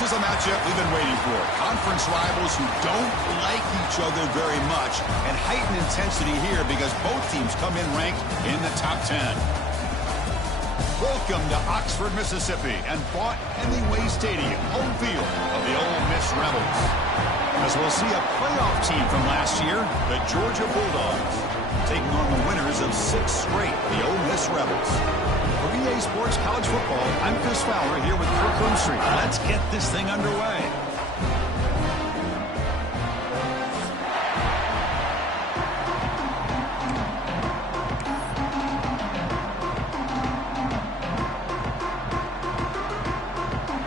This is a matchup we've been waiting for. Conference rivals who don't like each other very much, and heightened intensity here because both teams come in ranked in the top 10. Welcome to Oxford, Mississippi, and Vaught-Hemingway Stadium, home field of the Ole Miss Rebels. As we'll see a playoff team from last year, the Georgia Bulldogs, taking on the winners of 6 straight, the Ole Miss Rebels. For EA Sports College Football, I'm Chris Fowler here with Kirk Roomstreet. Let's get this thing underway.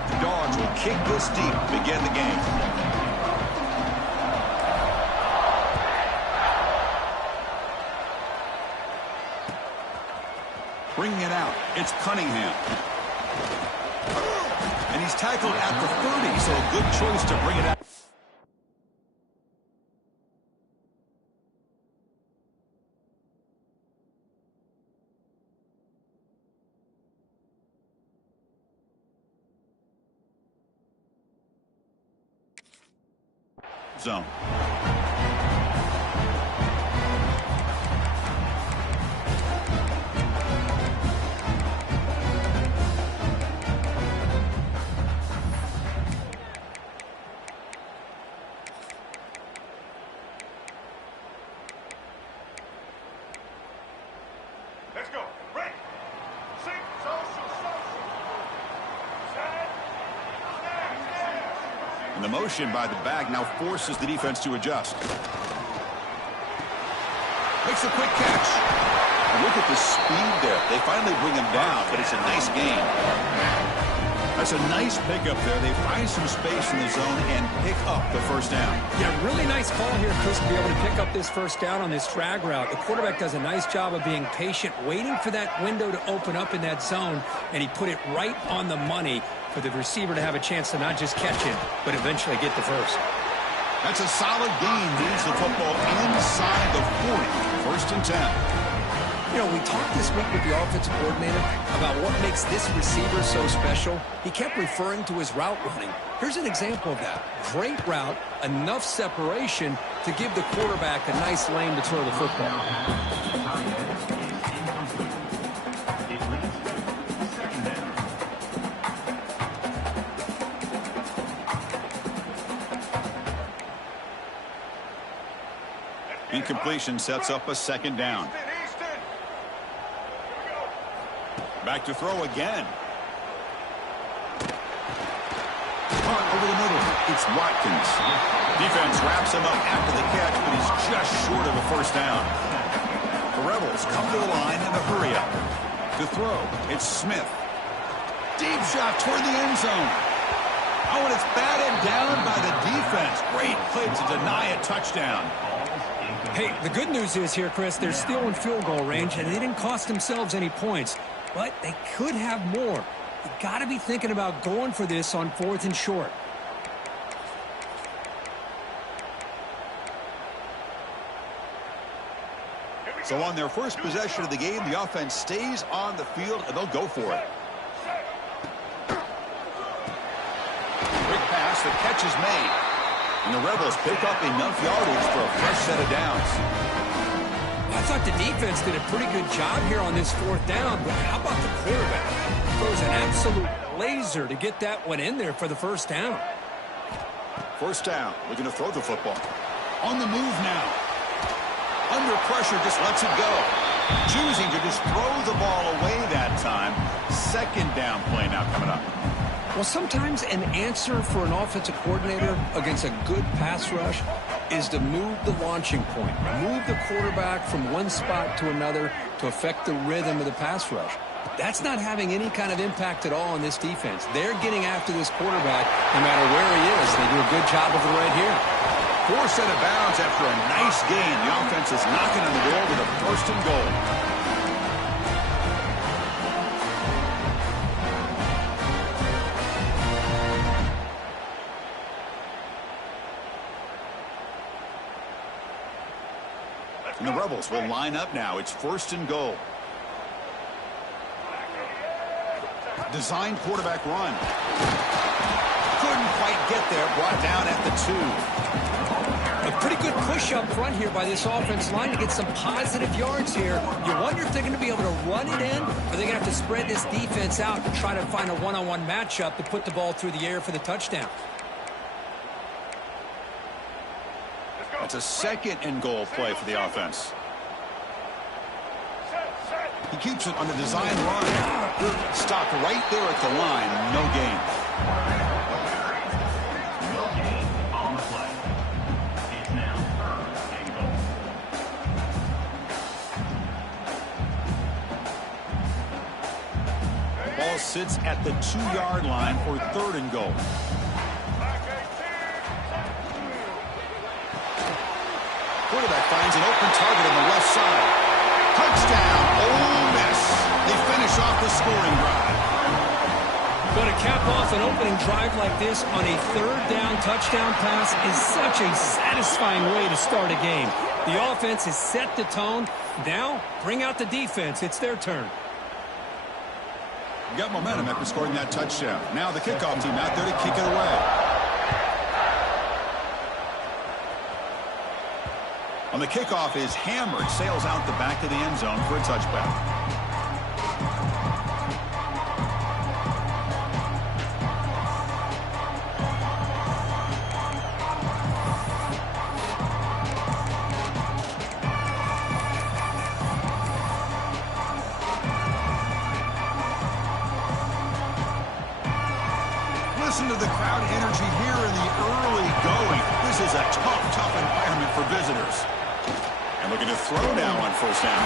The Dogs will kick this deep to begin the game. Bringing it out, it's Cunningham. And he's tackled at the 30, so a good choice to bring it out. Zone. The motion by the back now forces the defense to adjust. Makes a quick catch. And look at the speed there. They finally bring him down, but it's a nice gain. That's a nice pickup there. They find some space in the zone and pick up the first down. Yeah, really nice call here, Chris, to be able to pick up this first down on this drag route. The quarterback does a nice job of being patient, waiting for that window to open up in that zone, and he put it right on the money for the receiver to have a chance to not just catch it, but eventually get the first. That's a solid gain. Moves the football inside the 40. First and 10. You know, we talked this week with the offensive coordinator about what makes this receiver so special. He kept referring to his route running. Here's an example of that. Great route, enough separation to give the quarterback a nice lane to throw the football. Incompletion sets up a second down. Back to throw again. Over the middle. It's Watkins. Defense wraps him up after the catch, but he's just short of a first down. The Rebels come to the line in a hurry up. To throw, it's Smith. Deep shot toward the end zone. Oh, and it's batted down by the defense. Great play to deny a touchdown. Hey, the good news is here, Chris, they're still in field goal range, and they didn't cost themselves any points, but they could have more. You got to be thinking about going for this on 4th and short. So on their first possession of the game, the offense stays on the field, and they'll go for it. Quick pass, the catch is made. And the Rebels pick up enough yardage for a fresh set of downs. I thought the defense did a pretty good job here on this 4th down, but how about the quarterback? Throws an absolute laser to get that one in there for the first down. First down, looking to throw the football. On the move now. Under pressure, just lets it go. Choosing to just throw the ball away that time. Second down play now coming up. Well, sometimes an answer for an offensive coordinator against a good pass rush is to move the launching point, move the quarterback from one spot to another to affect the rhythm of the pass rush. That's not having any kind of impact at all on this defense. They're getting after this quarterback no matter where he is. They do a good job of it right here. Forced out of bounds after a nice gain. The offense is knocking on the door with a first and goal. And the Rebels will line up now. It's first and goal. Design quarterback run. Couldn't get there, brought down at the 2. A pretty good push up front here by this offensive line to get some positive yards here. You wonder if they're going to be able to run it in, or they're going to have to spread this defense out and try to find a one-on-one matchup to put the ball through the air for the touchdown. That's a second and goal play for the offense. He keeps it on the design run. Stopped right there at the line. No gain. Ball sits at the 2-yard line for third and goal. Quarterback finds an open target on the left side. Touchdown, Ole Miss. They finish off the scoring drive. Going to cap off an opening drive like this on a third down touchdown pass is such a satisfying way to start a game. The offense has set the tone. Now, bring out the defense. It's their turn. Got momentum after scoring that touchdown. Now the kickoff team out there to kick it away. On the kickoff is hammered, sails out the back of the end zone for a touchback. Listen to the crowd energy here in the early going. This is a tough environment for visitors. And looking to throw now on first down.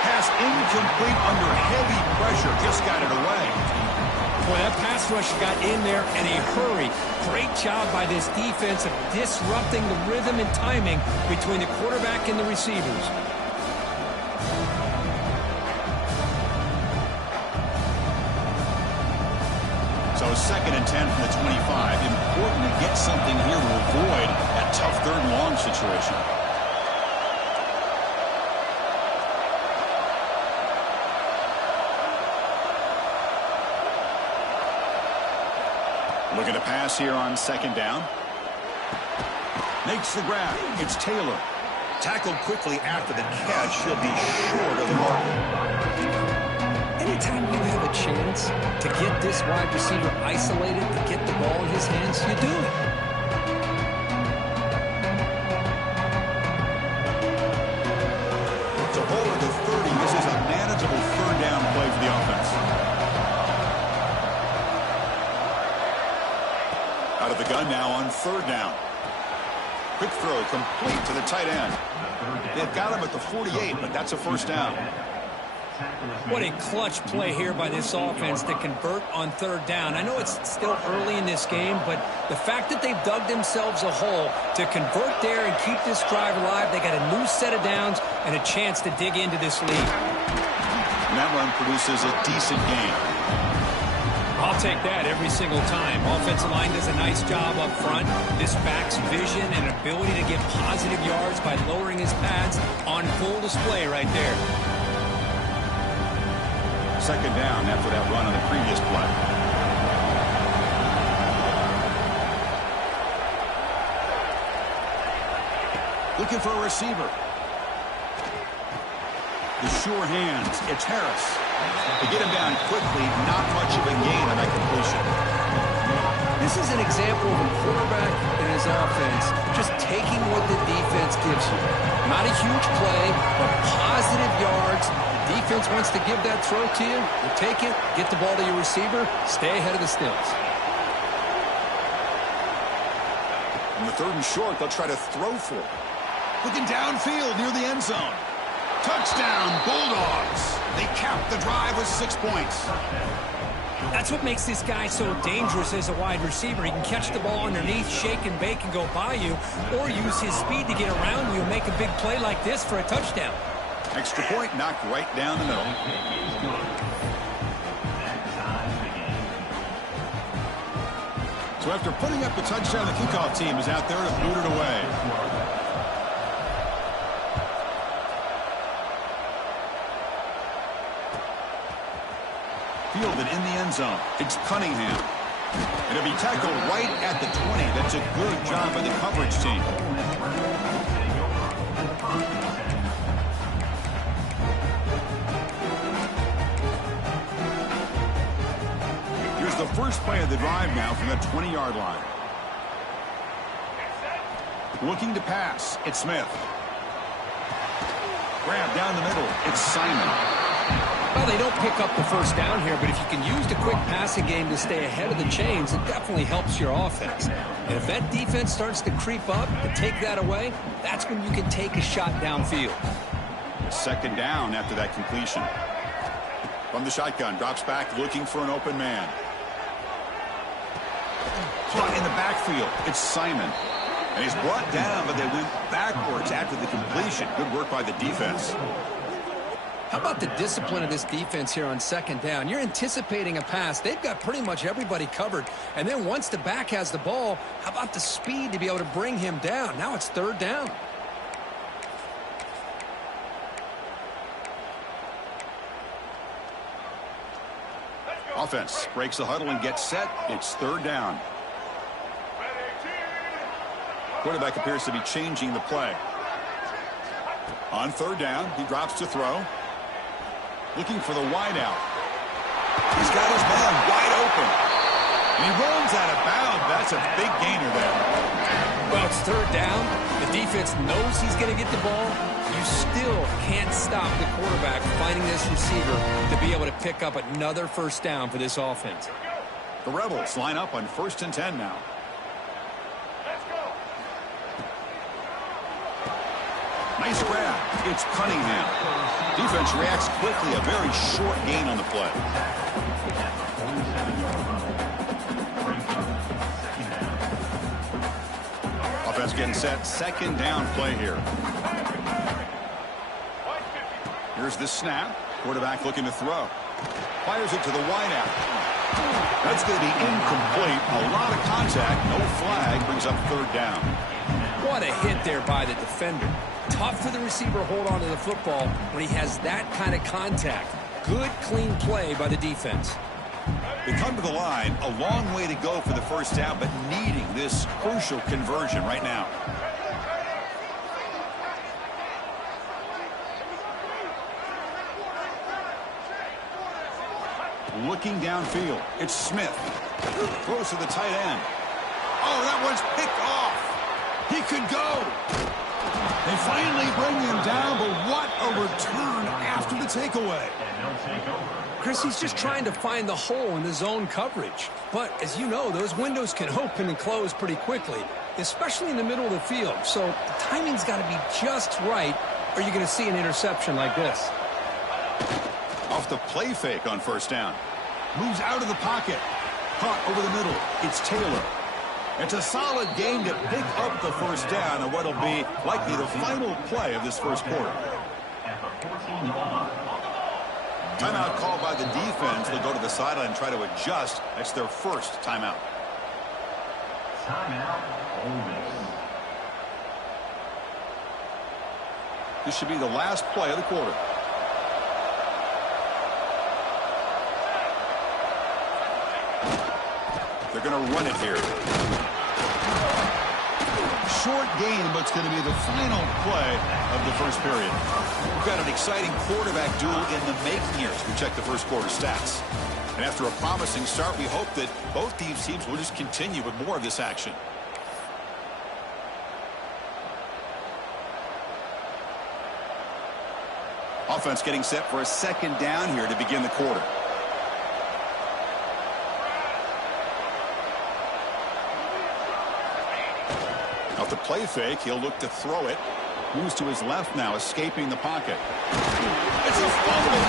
Pass incomplete under heavy pressure. Just got it away. Boy, that pass rush got in there in a hurry. Great job by this defense of disrupting the rhythm and timing between the quarterback and the receivers. So 2nd and 10 from the 25. Important to get something here to avoid that tough third and long situation. Looking to pass here on 2nd down. Makes the grab. It's Taylor. Tackled quickly after the catch. He'll be short of the mark. Anytime you have a chance to get this wide receiver isolated, to get the ball in his hands, you do it. So over the 30, this is a manageable third down play for the offense. Out of the gun now on 3rd down. Quick throw complete to the tight end. They've got him at the 48, but that's a first down. What a clutch play here by this offense to convert on 3rd down. I know it's still early in this game, but the fact that they've dug themselves a hole to convert there and keep this drive alive, they got a new set of downs and a chance to dig into this lead. And that run produces a decent gain. I'll take that every single time. Offensive line does a nice job up front. This back's vision and ability to get positive yards by lowering his pads on full display right there. 2nd down after that run on the previous play. Looking for a receiver. The sure hands. It's Harris. They get him down quickly. Not much of a gain on that completion. This is an example of a quarterback and his offense just taking what the defense gives you. Not a huge play, but positive yards. The defense wants to give that throw to you. You take it, get the ball to your receiver, stay ahead of the stills. On the 3rd and short, they'll try to throw for it. Looking downfield near the end zone. Touchdown, Bulldogs. They cap the drive with 6 points. That's what makes this guy so dangerous as a wide receiver. He can catch the ball underneath, shake and bake and go by you, or use his speed to get around you and make a big play like this for a touchdown. Extra point knocked right down the middle. So after putting up the touchdown, the kickoff team is out there to boot it away. Fielded in the end zone. It's Cunningham. And it'll be tackled right at the 20. That's a good job by the coverage team. Here's the first play of the drive now from the 20-yard line. Looking to pass, it's Smith. Grab down the middle, it's Simon. Well, they don't pick up the first down here, but if you can use the quick passing game to stay ahead of the chains, it definitely helps your offense. And if that defense starts to creep up and take that away, that's when you can take a shot downfield. Second down after that completion. From the shotgun, drops back looking for an open man. Caught in the backfield, it's Simon. And he's brought down, but they went backwards after the completion. Good work by the defense. How about the discipline of this defense here on second down? You're anticipating a pass. They've got pretty much everybody covered. And then once the back has the ball, how about the speed to be able to bring him down? Now it's third down. Offense breaks the huddle and gets set. It's third down. Quarterback appears to be changing the play. On third down, he drops to throw. Looking for the wide out. He's got his man wide open. And he runs out of bounds. That's a big gainer there. Well, it's third down. The defense knows he's going to get the ball. You still can't stop the quarterback finding this receiver to be able to pick up another first down for this offense. The Rebels line up on 1st and 10 now. Nice grab. It's Cunningham. Defense reacts quickly. A very short gain on the play. Offense getting set. Second down play here. Here's the snap. Quarterback looking to throw. Fires it to the wideout. That's going to be incomplete. A lot of contact. No flag. Brings up third down. What a hit there by the defender. Tough for the receiver to hold on to the football when he has that kind of contact. Good, clean play by the defense. They come to the line. A long way to go for the first down, but needing this crucial conversion right now. Looking downfield. It's Smith. Throws to the tight end. Oh, that one's picked off. He could go. They finally bring him down, but what a return after the takeaway. Chris, he's just trying to find the hole in the zone coverage. But as you know, those windows can open and close pretty quickly, especially in the middle of the field. So the timing's got to be just right, or you're going to see an interception like this. Off the play fake on first down. Moves out of the pocket. Caught over the middle. It's Taylor. It's a solid game to pick up the first down on what will be likely the final play of this first quarter. Timeout called by the defense. They'll go to the sideline and try to adjust. That's their first timeout. This should be the last play of the quarter. They're going to run it here. Short game, but it's going to be the final play of the first period. We've got an exciting quarterback duel in the making here as we check the first quarter stats. And after a promising start, we hope that both these teams will just continue with more of this action. Offense getting set for a second down here to begin the quarter. Off the play fake, he'll look to throw it. Moves to his left now, escaping the pocket. It's a fumble.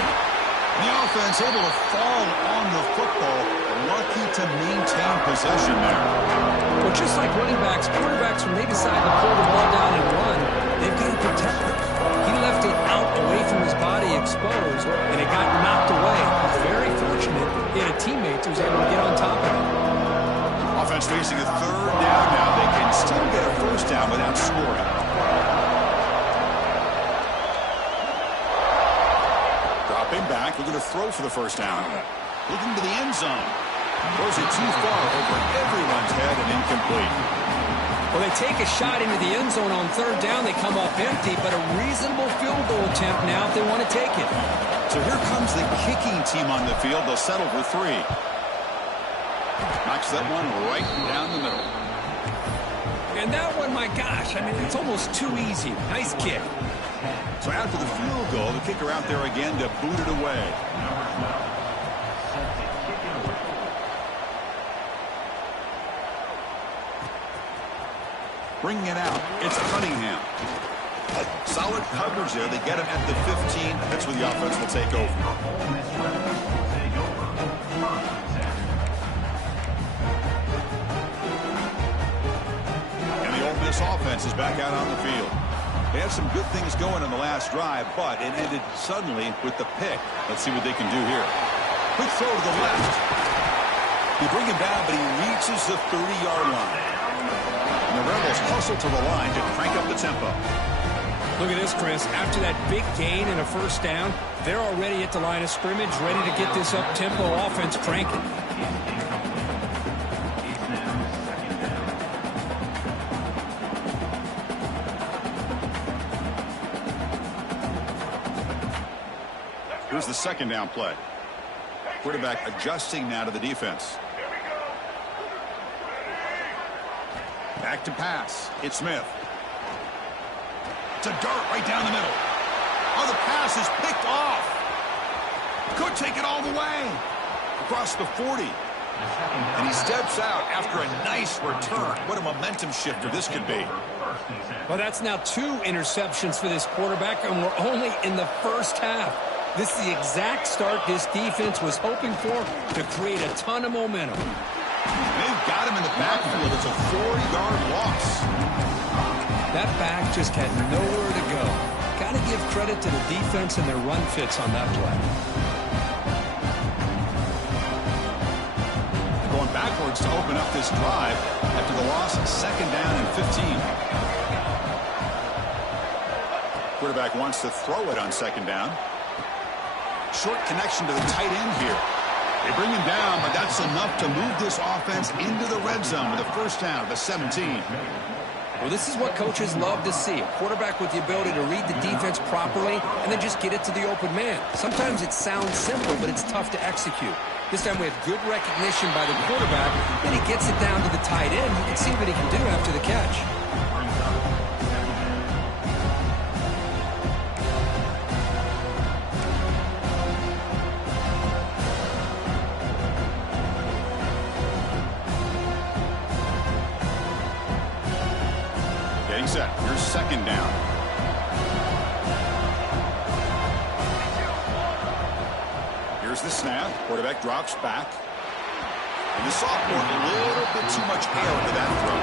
The offense able to fall on the football. Lucky to maintain possession there. Well, just like running backs, quarterbacks, when they decide to pull the ball down and run, they've got to protect it. He left it out away from his body exposed, and it got knocked away. He's very fortunate he had a teammate who was able to get on top of it. Offense facing a third down now. They can still get a first down without scoring. Dropping back, looking to throw for the first down. Looking to the end zone. Throws it too far over everyone's head and incomplete. Well, they take a shot into the end zone on third down. They come up empty, but a reasonable field goal attempt now if they want to take it. So here comes the kicking team on the field. They'll settle for 3. Knocks that one right down the middle. And that one, my gosh, I mean, it's almost too easy. Nice kick. So after the field goal, the kicker out there again to boot it away. Bringing it out, it's Cunningham. Solid coverage there. They get him at the 15. That's where the offense will take over. And the Ole Miss offense is back out on the field. They had some good things going in the last drive, but it ended suddenly with the pick. Let's see what they can do here. Quick throw to the left. They bring him down, but he reaches the 30-yard line. And the Rebels hustle to the line to crank up the tempo. Look at this, Chris. After that big gain and a first down, they're already at the line of scrimmage, ready to get this up-tempo offense cranking. Here's the second down play. Quarterback adjusting now to the defense. Back to pass. It's Smith. It's a dart right down the middle. Oh, the pass is picked off. Could take it all the way. Across the 40. And he steps out after a nice return. What a momentum shifter this could be. Well, that's now 2 interceptions for this quarterback, and we're only in the first half. This is the exact start this defense was hoping for to create a ton of momentum. They've got him in the backfield. It's a 4-yard loss. That back just had nowhere to go. Got to give credit to the defense and their run fits on that play. Going backwards to open up this drive after the loss, second down and 15. Quarterback wants to throw it on second down. Short connection to the tight end here. They bring him down, but that's enough to move this offense into the red zone with a first down at the 17. Well, this is what coaches love to see. A quarterback with the ability to read the defense properly and then just get it to the open man. Sometimes it sounds simple, but it's tough to execute. This time we have good recognition by the quarterback. Then he gets it down to the tight end. You can see what he can do after the catch. Set. Here's second down. Here's the snap. Quarterback drops back. And the sophomore, a little bit too much air into that throw.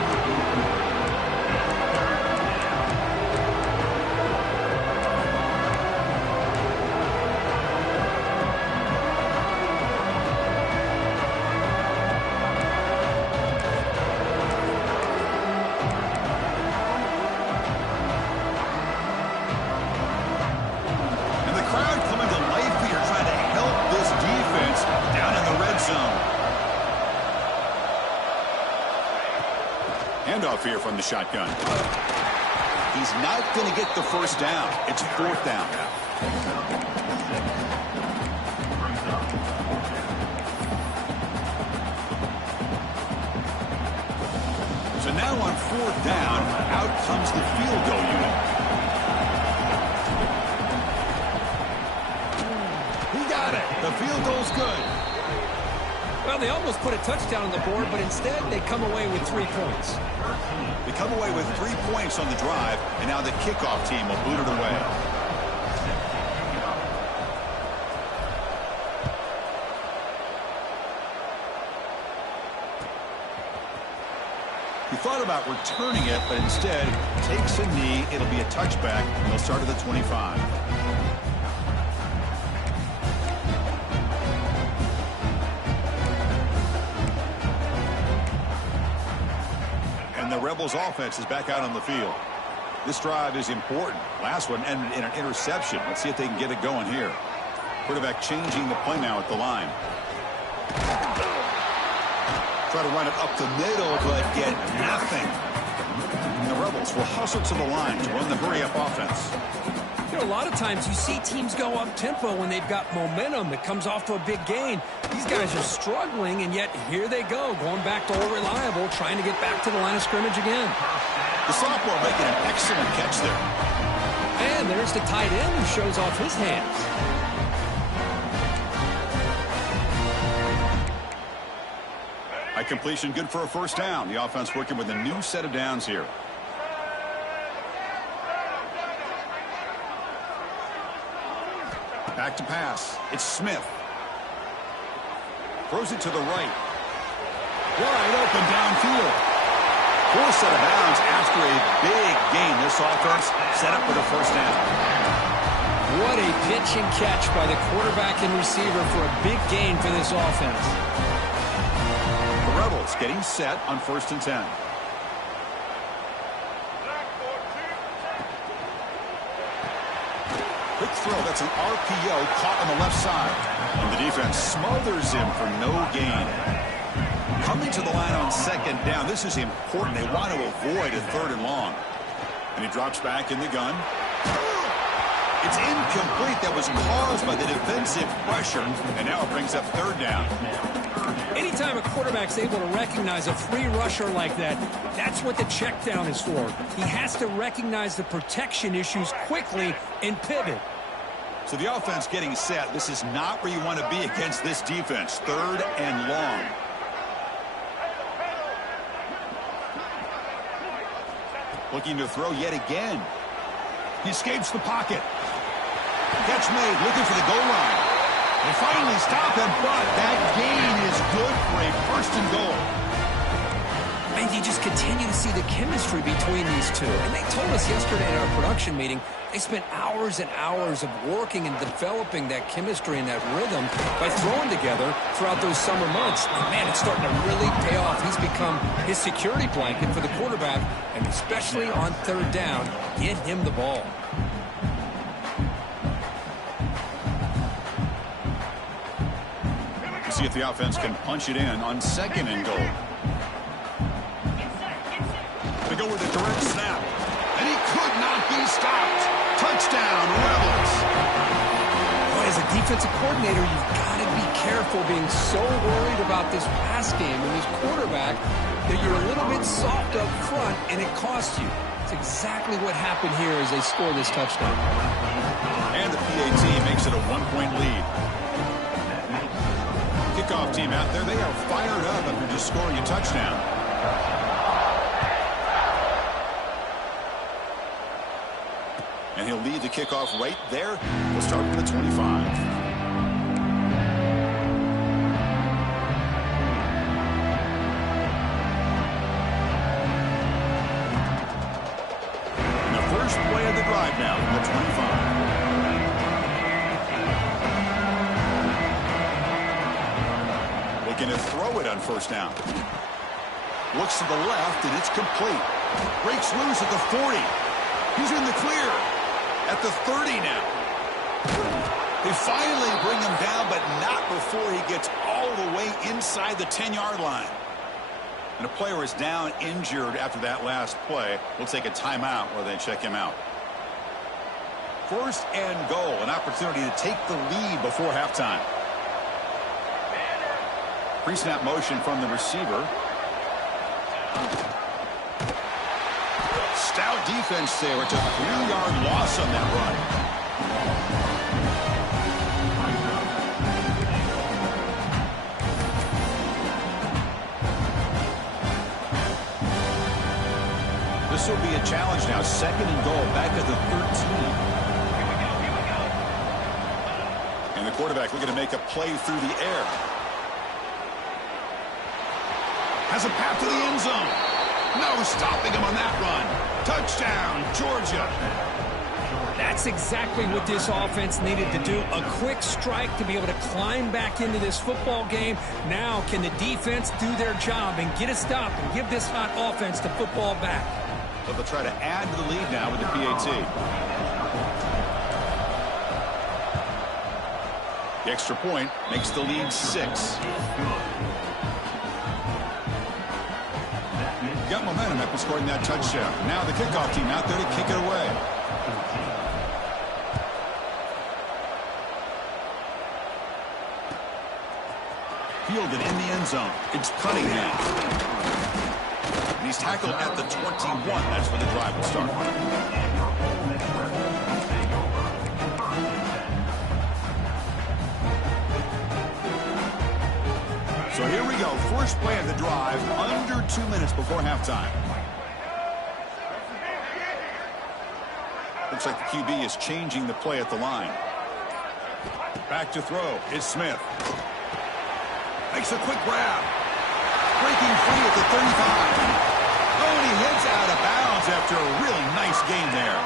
Handoff here from the shotgun. He's not going to get the first down. It's fourth down. So now on fourth down, out comes the field goal unit. He got it. The field goal's good. Well, they almost put a touchdown on the board, but instead they come away with 3 points. They come away with 3 points on the drive, and now the kickoff team will boot it away. He thought about returning it, but instead takes a knee. It'll be a touchback, and they'll start at the 25. The Rebels offense is back out on the field. This drive is important. Last one ended in an interception. Let's see if they can get it going here. Quarterback changing the play now at the line. Try to run it up the middle, but get nothing. And the Rebels will hustle to the line to run the hurry-up offense. You know, a lot of times you see teams go up-tempo when they've got momentum. It comes off to a big gain. These guys are struggling, and yet here they go, going back to old reliable, trying to get back to the line of scrimmage again. The sophomore making an excellent catch there. And there's the tight end who shows off his hands. High completion, good for a first down. The offense working with a new set of downs here. Back to pass. It's Smith. Throws it to the right. Wide open downfield. Full set of bounds after a big gain. This offense set up with a first down. What a pitch and catch by the quarterback and receiver for a big gain for this offense. The Rebels getting set on 1st and 10. Quick throw. That's an RPO caught on the left side. And the defense smothers him for no gain. Coming to the line on 2nd down. This is important. They want to avoid a 3rd and long. And he drops back in the gun. It's incomplete. That was caused by the defensive pressure. And now it brings up 3rd down. Anytime a quarterback's able to recognize a free rusher like that, that's what the check down is for. He has to recognize the protection issues quickly and pivot. So the offense getting set. This is not where you want to be against this defense. 3rd and long. Looking to throw yet again. He escapes the pocket. Catch made, looking for the goal line. They finally stop him, but that gain is good for a 1st and goal. And you just continue to see the chemistry between these two. And they told us yesterday in our production meeting, they spent hours and hours of working and developing that chemistry and that rhythm by throwing together throughout those summer months. And man, it's starting to really pay off. He's become his security blanket for the quarterback, and especially on 3rd down, get him the ball. See if the offense can punch it in on 2nd and goal. They go with a direct snap. And he could not be stopped. Touchdown, Rebels. Boy, as a defensive coordinator, you've got to be careful being so worried about this pass game and this quarterback that you're a little bit soft up front and it costs you. It's exactly what happened here as they score this touchdown. And the PAT makes it a 1-point lead. Kickoff team out there, they are fired up after just scoring a touchdown. And he'll lead the kickoff right there. We'll start from the 25. And the first play of the drive now from the 25. Looking to throw it on 1st down. Looks to the left, and it's complete. Breaks loose at the 40. He's in the clear. At the 30 now. They finally bring him down, but not before he gets all the way inside the 10-yard line. And a player is down injured after that last play. We'll take a timeout while they check him out. 1st and goal, an opportunity to take the lead before halftime. Pre-snap motion from the receiver. Stout defense there. It's a 3-yard loss on that run. This will be a challenge now. 2nd and goal back at the 13. And the quarterback looking to make a play through the air. Has a path to the end zone. No stopping him on that run. Touchdown, Georgia. That's exactly what this offense needed to do. A quick strike to be able to climb back into this football game. Now can the defense do their job and get a stop and give this hot offense the football back? So they'll try to add to the lead now with the PAT. The extra point makes the lead 6. got momentum after scoring that touchdown. Now the kickoff team out there to kick it away. Fielded in the end zone. It's Cunningham. And he's tackled at the 21. That's where the drive will start. So here we go. First play of the drive, under 2 minutes before halftime. Looks like the QB is changing the play at the line. Back to throw. It's Smith. Makes a quick grab. Breaking free at the 35. Oh, and he heads out of bounds after a really nice gain there.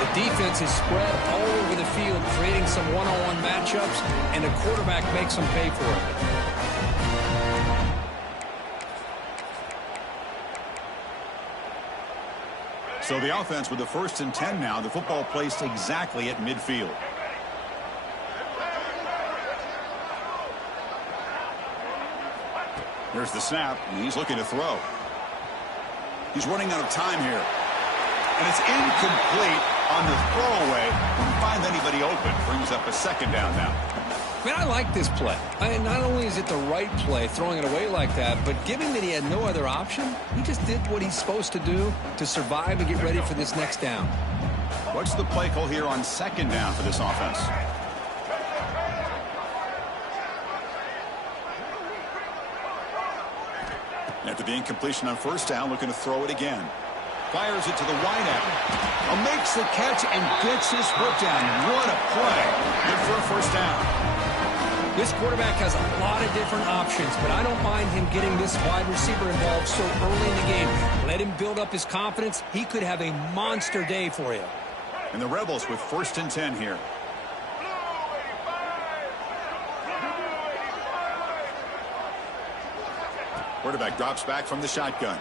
The defense is spread all over the field, creating some one-on-one matchups, and the quarterback makes them pay for it. So the offense with the 1st and 10 now. The football placed exactly at midfield. There's the snap, and he's looking to throw. He's running out of time here. And it's incomplete on the throwaway. Couldn't find anybody open. Brings up a 2nd down now. Man, I like this play. Not only is it the right play, throwing it away like that, but given that he had no other option, he just did what he's supposed to do to survive and get ready for this next down. What's the play call here on 2nd down for this offense? After the incompletion on 1st down, looking to throw it again. Fires it to the wideout. Makes the catch and gets his foot down. What a play. Good for a 1st down. This quarterback has a lot of different options, but I don't mind him getting this wide receiver involved so early in the game. Let him build up his confidence. He could have a monster day for you. And the Rebels with 1st and 10 here. Quarterback drops back from the shotgun.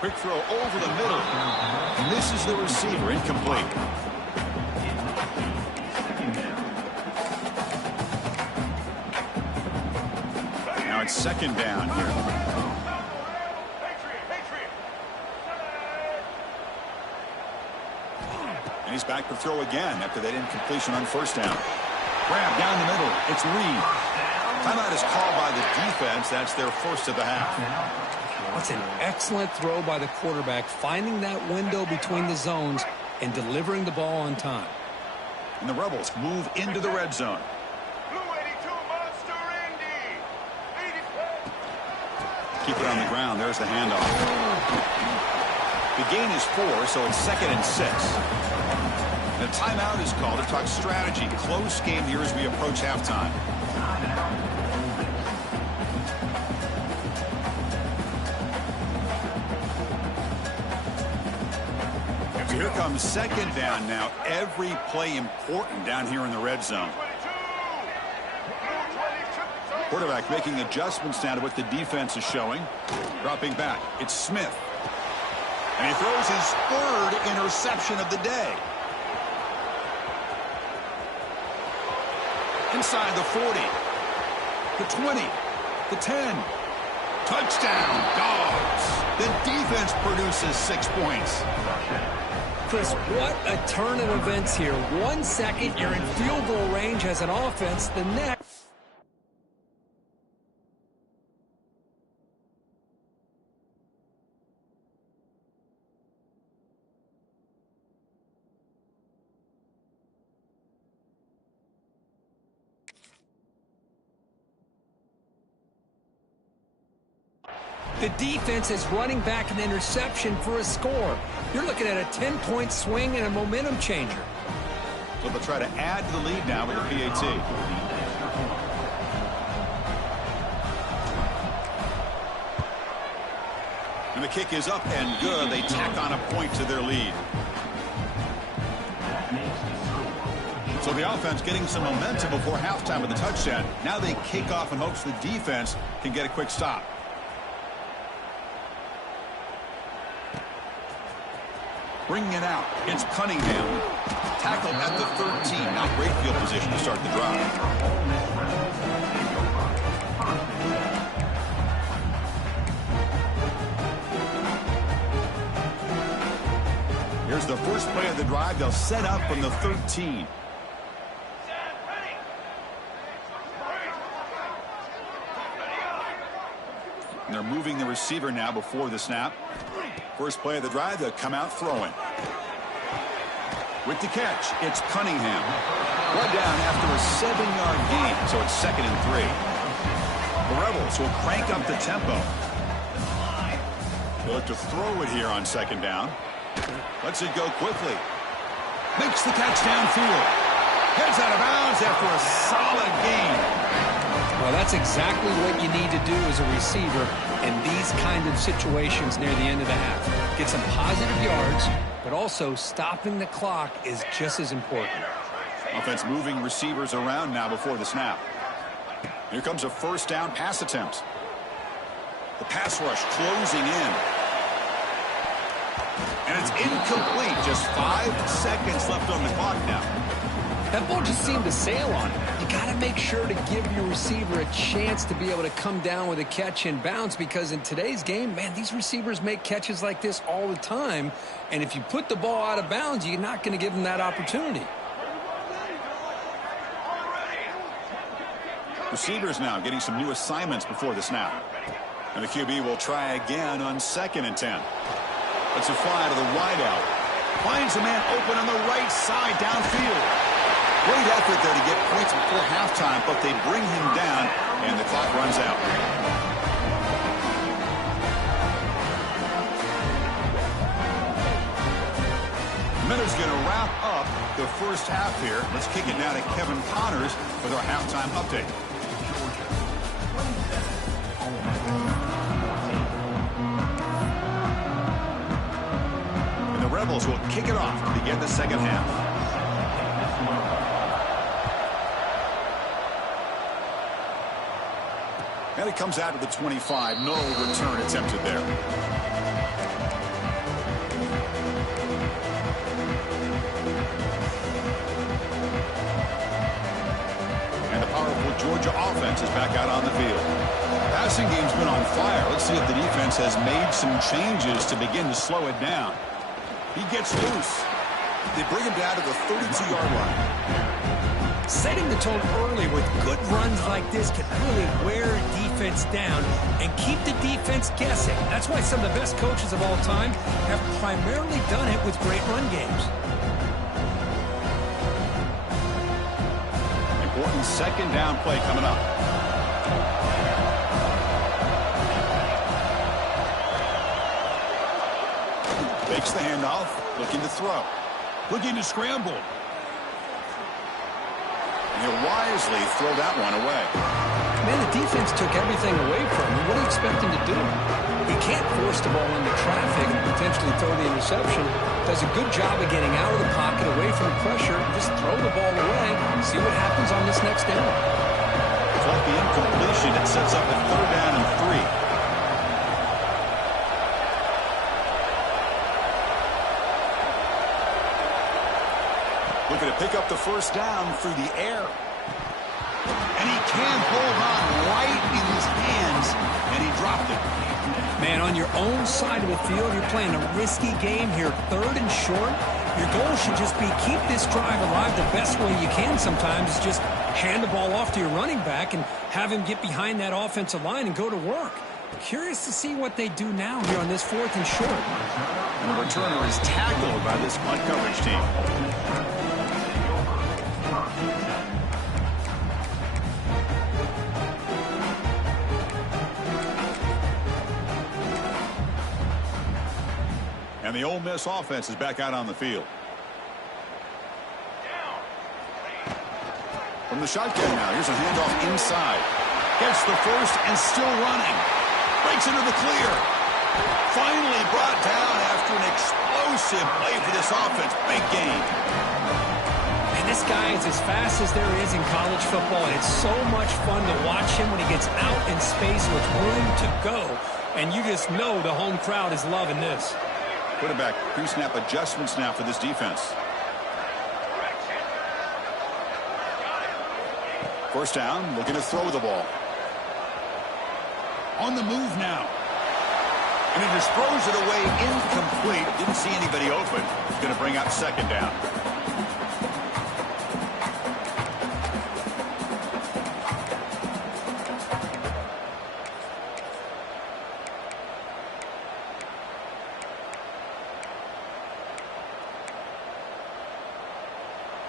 Quick throw over the middle. Misses the receiver. Incomplete. Now it's 2nd down here. And he's back to throw again after that incompletion on 1st down. Grab down the middle. It's Reed. Timeout is called by the defense. That's their 1st of the half. That's an excellent throw by the quarterback, finding that window between the zones and delivering the ball on time. And the Rebels move into the red zone. Keep it on the ground. There's the handoff. The gain is 4, so it's 2nd and 6. The timeout is called to talk strategy. Close game here as we approach halftime. So here comes 2nd down now. Every play important down here in the red zone. Quarterback making adjustments now to what the defense is showing. Dropping back. It's Smith. And he throws his 3rd interception of the day. Inside the 40. The 20. The 10. Touchdown, Dogs. The defense produces 6 points. Chris, what a turn of events here. 1 second, you're in field goal range as an offense. The next. The defense is running back an interception for a score. You're looking at a 10-point swing and a momentum changer. So they'll try to add to the lead now with the PAT. And the kick is up and good. They tack on a point to their lead. So the offense getting some momentum before halftime with the touchdown. Now they kick off in hopes the defense can get a quick stop. Bringing it out. It's Cunningham. Tackled at the 13. Now great field position to start the drive. Here's the first play of the drive. They'll set up from the 13. And they're moving the receiver now before the snap. First play of the drive, they'll come out throwing. With the catch, it's Cunningham. Brought down after a 7-yard gain, so it's 2nd and 3. The Rebels will crank up the tempo. They'll look to throw it here on 2nd down. Lets it go quickly. Makes the catch downfield. Heads out of bounds after a solid gain. Well, that's exactly what you need to do as a receiver in these kind of situations near the end of the half. Get some positive yards, but also stopping the clock is just as important. Offense moving receivers around now before the snap. Here comes a first down pass attempt. The pass rush closing in. And it's incomplete. Just 5 seconds left on the clock now. That ball just seemed to sail on it. You got to make sure to give your receiver a chance to be able to come down with a catch and bounce, because in today's game, man, these receivers make catches like this all the time. And if you put the ball out of bounds, you're not going to give them that opportunity. Receivers now getting some new assignments before the snap. And the QB will try again on 2nd and 10. Let's a fly to the wideout. Finds a man open on the right side downfield. Great effort there to get points before halftime, but they bring him down, and the clock runs out. Miller's going to wrap up the first half here. Let's kick it now to Kevin Connors with our halftime update. And the Rebels will kick it off to begin the second half. And it comes out of the 25. No return attempted there. And the powerful Georgia offense is back out on the field. Passing game's been on fire. Let's see if the defense has made some changes to begin to slow it down. He gets loose. They bring him down to the 32-yard line. Setting the tone early with good runs like this can really wear a defense down and keep the defense guessing. That's why some of the best coaches of all time have primarily done it with great run games. Important 2nd down play coming up. Takes the handoff, looking to throw. Looking to scramble. He'll wisely throw that one away. Man, the defense took everything away from him. What do you expect him to do? He can't force the ball into traffic and potentially throw the interception. Does a good job of getting out of the pocket, away from the pressure. Just throw the ball away. See what happens on this next down. It's like the incompletion. It sets up a 3rd down and 3. Looking to pick up the first down through the air. And he can hold on right in his hands, and he dropped it. Man, on your own side of the field, you're playing a risky game here. 3rd and short. Your goal should just be keep this drive alive the best way you can sometimes. Is just hand the ball off to your running back and have him get behind that offensive line and go to work. Curious to see what they do now here on this 4th and short. And the returner is tackled by this punt coverage team. And the Ole Miss offense is back out on the field. From the shotgun now, here's a handoff inside. Gets the first and still running. Breaks into the clear. Finally brought down after an explosive play for this offense. Big game. And this guy is as fast as there is in college football. And it's so much fun to watch him when he gets out in space with room to go. And you just know the home crowd is loving this. Quarterback pre-snap adjustments now for this defense. First down, looking to throw the ball. On the move now. And he just throws it away incomplete. Didn't see anybody open. going to bring up second down.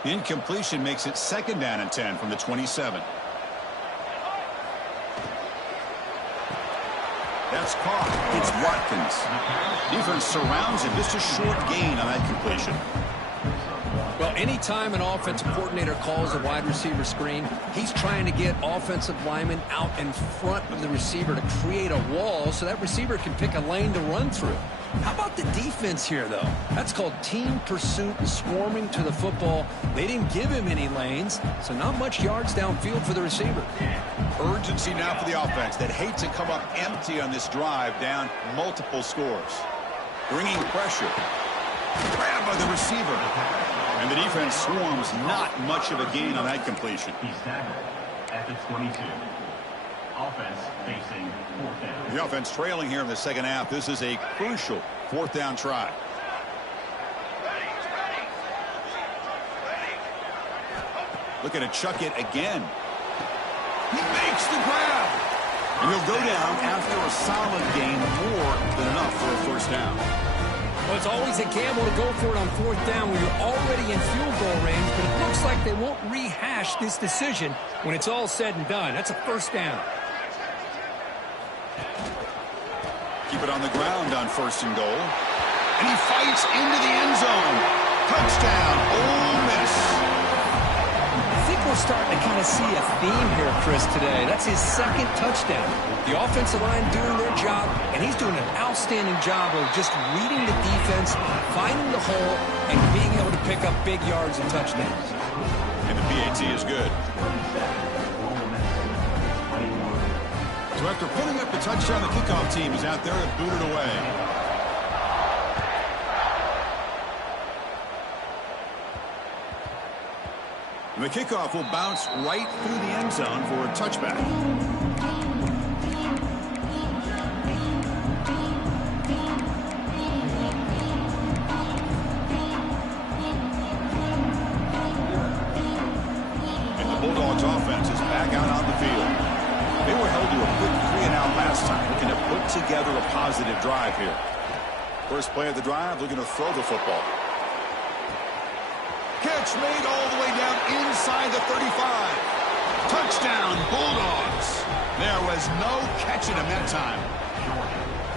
Incompletion makes it second down and 10 from the 27. That's caught. It's Watkins. Defense surrounds him. Just a short gain on that completion. Well, anytime an offensive coordinator calls a wide receiver screen, he's trying to get offensive linemen out in front of the receiver to create a wall so that receiver can pick a lane to run through. How about the defense here, though? That's called team pursuit and swarming to the football. They didn't give him any lanes, so not much yards downfield for the receiver. Urgency now for the offense that hate to come up empty on this drive, down multiple scores. Bringing pressure. Grab by the receiver. And the defense swarms. Not much of a gain on that completion. He's tackled at the 22. Offense facing fourth down. The offense trailing here in the second half. This is a crucial fourth down try. Looking to chuck it again. He makes the grab. And he'll go down after a solid gain, more than enough for a first down. Well, it's always a gamble to go for it on fourth down when you're already in field goal range, but it looks like they won't rehash this decision when it's all said and done. That's a first down. Keep it on the ground on first and goal. And he fights into the end zone. Touchdown, Ole Miss. I think we're starting to kind of see a theme here, Chris, today. That's his second touchdown. The offensive line doing their job, and he's doing an outstanding job of just reading the defense, finding the hole, and being able to pick up big yards and touchdowns. And the PAT is good. So after putting up the touchdown, the kickoff team is out there to boot it away. And the kickoff will bounce right through the end zone for a touchback. And the Bulldogs offense is back out on the field. They were held to a quick 3-and-out last time, looking to put together a positive drive here. First play of the drive, looking to throw the football. Catch made all the way down inside the 35. Touchdown, Bulldogs. There was no catching him that time.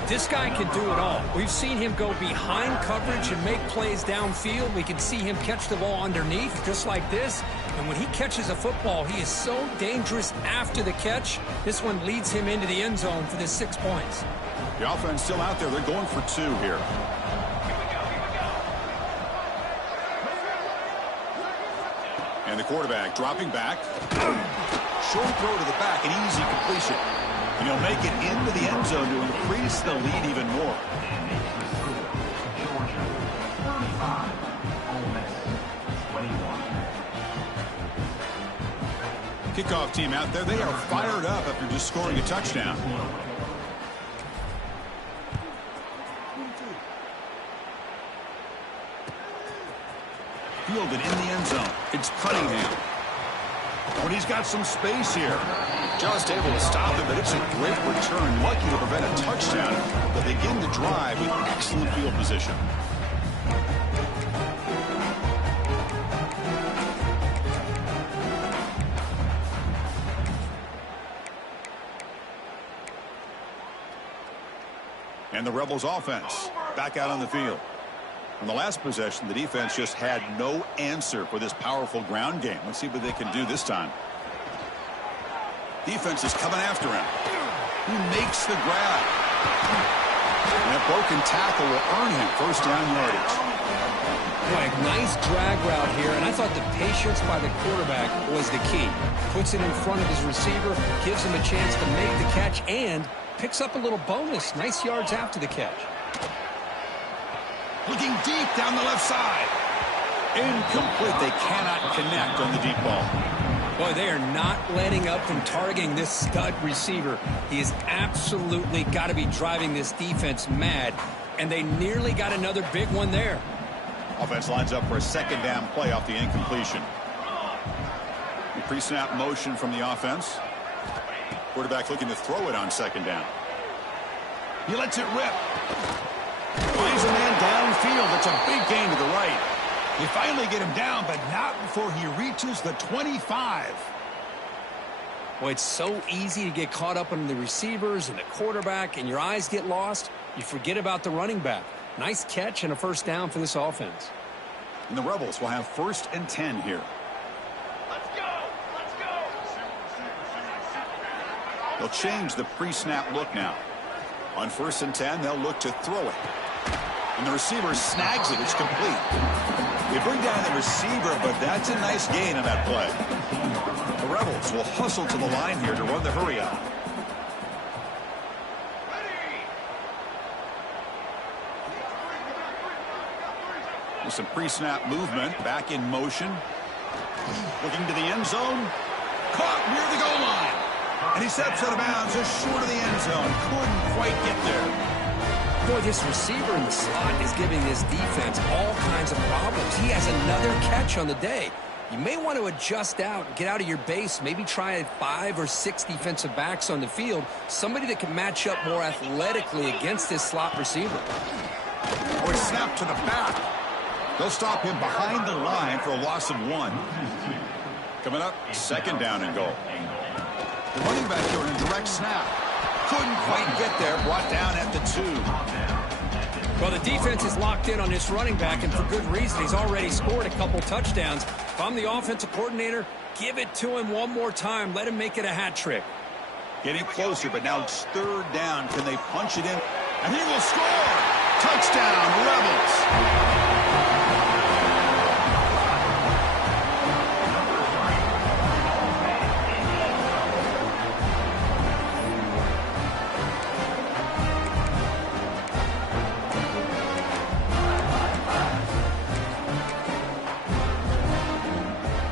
This guy can do it all. We've seen him go behind coverage and make plays downfield. We can see him catch the ball underneath, just like this. And when he catches a football, he is so dangerous after the catch. This one leads him into the end zone for the 6 points. The offense still out there. They're going for 2 here. And the quarterback dropping back. Short throw to the back, an easy completion. And he'll make it into the end zone to increase the lead even more. Kickoff team out there. They are fired up after just scoring a touchdown. Fielded in the end zone. It's Cunningham. When he's got some space here. Just able to stop him, but it's a great return. Lucky to prevent a touchdown. But they begin the drive with excellent field position. And the Rebels offense back out on the field. On the last possession, the defense just had no answer for this powerful ground game. Let's see what they can do this time. Defense is coming after him. He makes the grab. And that broken tackle will earn him first down yardage. Boy, nice drag route here, and I thought the patience by the quarterback was the key. Puts it in front of his receiver, gives him a chance to make the catch, and picks up a little bonus. Nice yards after the catch. Looking deep down the left side. Incomplete. They cannot connect on the deep ball. Boy, they are not letting up from targeting this stud receiver. He has absolutely got to be driving this defense mad, and they nearly got another big one there. Offense lines up for a second down play off the incompletion. The pre-snap motion from the offense. Quarterback looking to throw it on second down. He lets it rip. Finds a man downfield. That's a big gain to the right. You finally get him down, but not before he reaches the 25. Well, it's so easy to get caught up on the receivers and the quarterback, and your eyes get lost. You forget about the running back. Nice catch and a first down for this offense. And the Rebels will have 1st and 10 here. Let's go! Let's go! They'll change the pre-snap look now. On 1st and 10, they'll look to throw it. And the receiver snags it. It's complete. They bring down the receiver, but that's a nice gain on that play. The Rebels will hustle to the line here to run the hurry up. With some pre-snap movement, back in motion. Looking to the end zone. Caught near the goal line. And he steps out of bounds just short of the end zone. Couldn't quite get there. Boy, this receiver in the slot is giving this defense all kinds of problems. He has another catch on the day. You may want to adjust out, get out of your base, maybe try 5 or 6 defensive backs on the field, somebody that can match up more athletically against this slot receiver. Or snap to the back. They'll stop him behind the line for a loss of 1. Coming up, 2nd down and goal. The running back here in a direct snap. Couldn't quite get there, brought down at the 2. Well, the defense is locked in on this running back, and for good reason. He's already scored a couple touchdowns. If I'm the offensive coordinator, give it to him one more time. Let him make it a hat trick. Getting closer, but now it's 3rd down. Can they punch it in? And he will score! Touchdown, Rebels!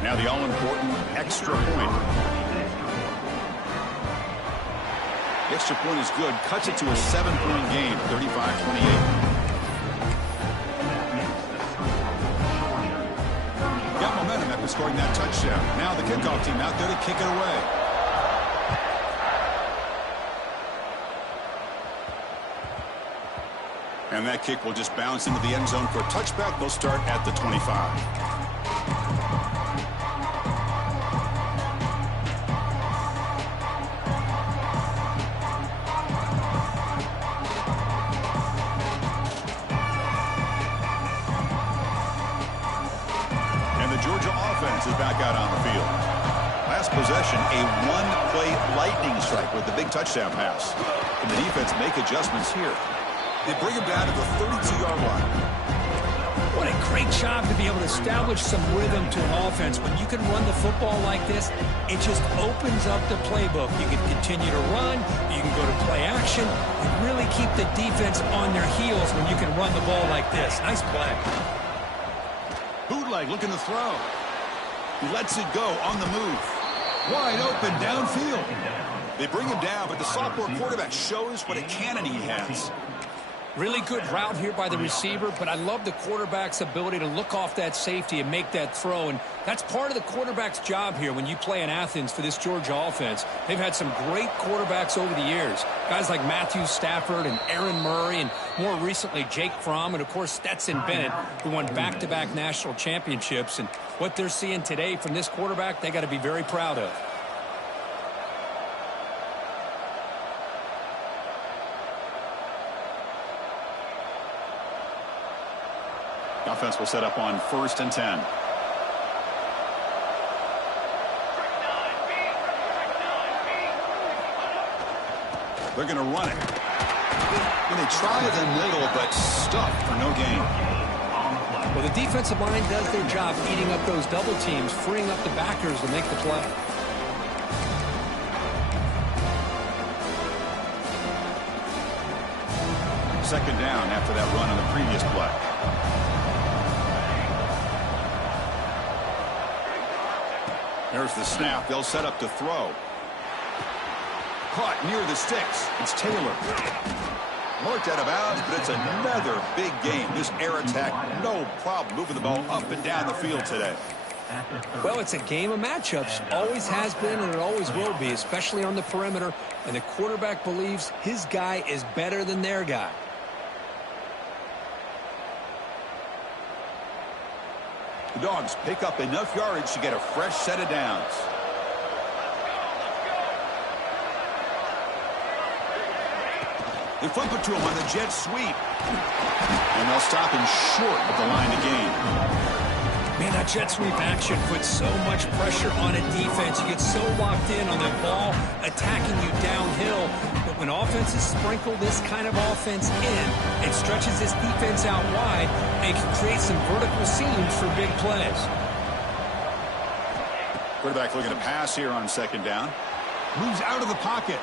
Now the all-important extra point. The extra point is good. Cuts it to a 7-point game, 35-28. Got momentum after scoring that touchdown. Now the kickoff team out there to kick it away. And that kick will just bounce into the end zone for a touchback. They'll start at the 25. Is back out on the field. Last possession, a one-play lightning strike with the big touchdown pass. Can the defense make adjustments here? They bring him down to the 32-yard line. What a great job to be able to establish some rhythm to an offense. When you can run the football like this, it just opens up the playbook. You can continue to run, you can go to play action, and really keep the defense on their heels when you can run the ball like this. Nice play. Bootleg looking to throw. He lets it go on the move. Wide open downfield. They bring him down, but the sophomore quarterback shows what a cannon he has. Really good route here by the receiver, but I love the quarterback's ability to look off that safety and make that throw. And that's part of the quarterback's job here when you play in Athens for this Georgia offense. They've had some great quarterbacks over the years. Guys like Matthew Stafford and Aaron Murray, and more recently Jake Fromm, and of course Stetson Bennett, who won back-to-back national championships. And what they're seeing today from this quarterback, they got to be very proud of. The offense will set up on 1st and 10. They're going to run it. And they try the middle, but stuffed for no gain. Well, the defensive line does their job eating up those double teams, freeing up the backers to make the play. Second down after that run on the previous play. There's the snap. They'll set up to throw. Caught near the sticks. It's Taylor. Marked out of bounds, but it's another big game. This air attack, no problem moving the ball up and down the field today. Well, it's a game of matchups. Always has been, and it always will be, especially on the perimeter. And the quarterback believes his guy is better than their guy. The Dogs pick up enough yardage to get a fresh set of downs. They flip it to him on the jet sweep. And they'll stop him short of the line to gain. Man, that jet sweep action puts so much pressure on a defense. You get so locked in on that ball attacking you downhill. But when offenses sprinkle this kind of offense in, it stretches this defense out wide and can create some vertical seams for big plays. Quarterback looking to pass here on second down. Moves out of the pocket.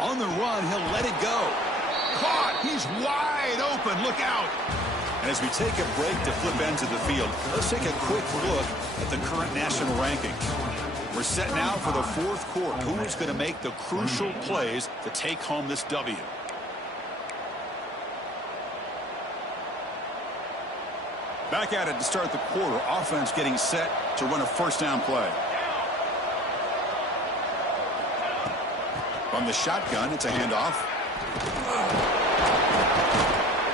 On the run, he'll let it go. Caught! He's wide open. Look out! And as we take a break to flip ends of the field, let's take a quick look at the current national rankings. We're set now for the fourth quarter. Who is going to make the crucial plays to take home this W? Back at it to start the quarter. Offense getting set to run a first down play. From the shotgun, it's a handoff.